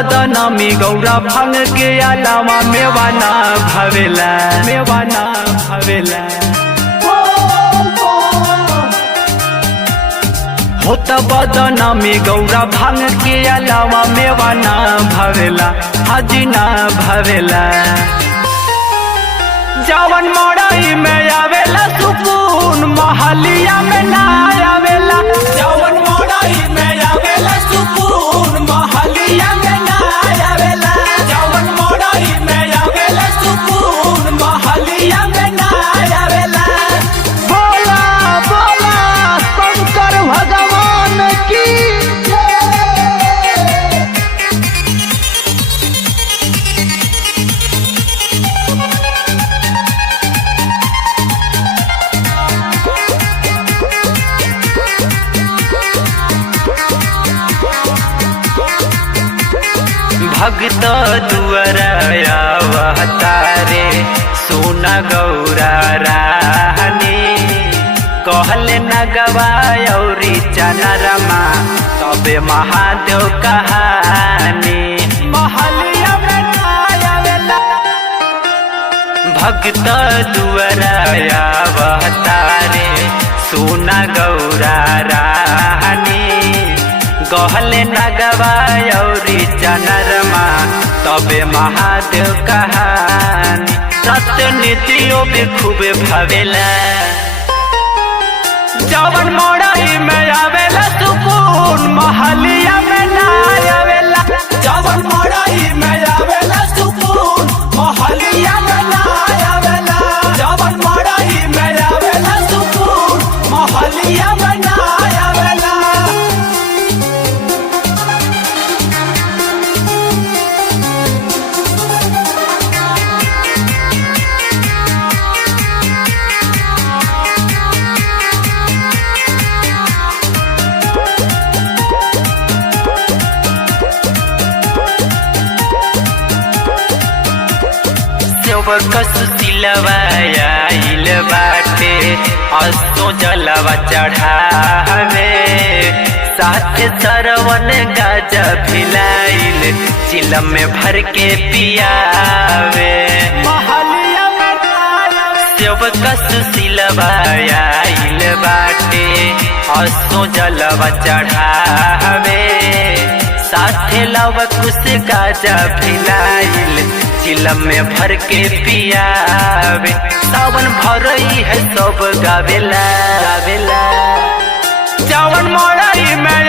बदना में गौरा भांग के अलावा मेवाना भवेला मेवाना भवेला। होता बदना में गौरा भांग के अलावा मेवाना भवेला हाजी ना भवेला। जवन मोड़ाई में आवेला सुकून महलिया में ना आवेला। जवन मोड़ाई में आवेला सुकून महलिया में ना आवेला। जवन मोड़ाई में आवेला सुकून महलिया में ना आवेला। बोला बोला शंकर भगवान की भक्त दुआरा तारे सोना गौरा रानी कहले न गवायौरी चनरमा तबे महादेव कहानी महलिया में ना आवेला। भक्त दुआरा तारे सोना गौरा रानी कहले न गवायौरी चनरमा तबे महादेव कहानी। सत्य नीतियों में खूबे भवेला। जवन मोड़ाई में आवेला सुकून महलिया में ना आवेला। जवन मोड़ाई में आवेला सुकून महलिया में ना आवेला। जवन मोड़ाई में आवेला सुकून महलिया में ना आवेला। सुशीलवाइल बाटे असो जलवा चढ़ावे साथ सरवन गाजा भिलाइल चिलम में भर के पियावे। सेवक सुशीलवाइल बाटे असो जलवा चढ़ावे साथे लव कुछ गाजा भिलाइल चिलम में भर के पियावे। सावन भरई है सब गावेला गावेला। जवन मोड़ाई में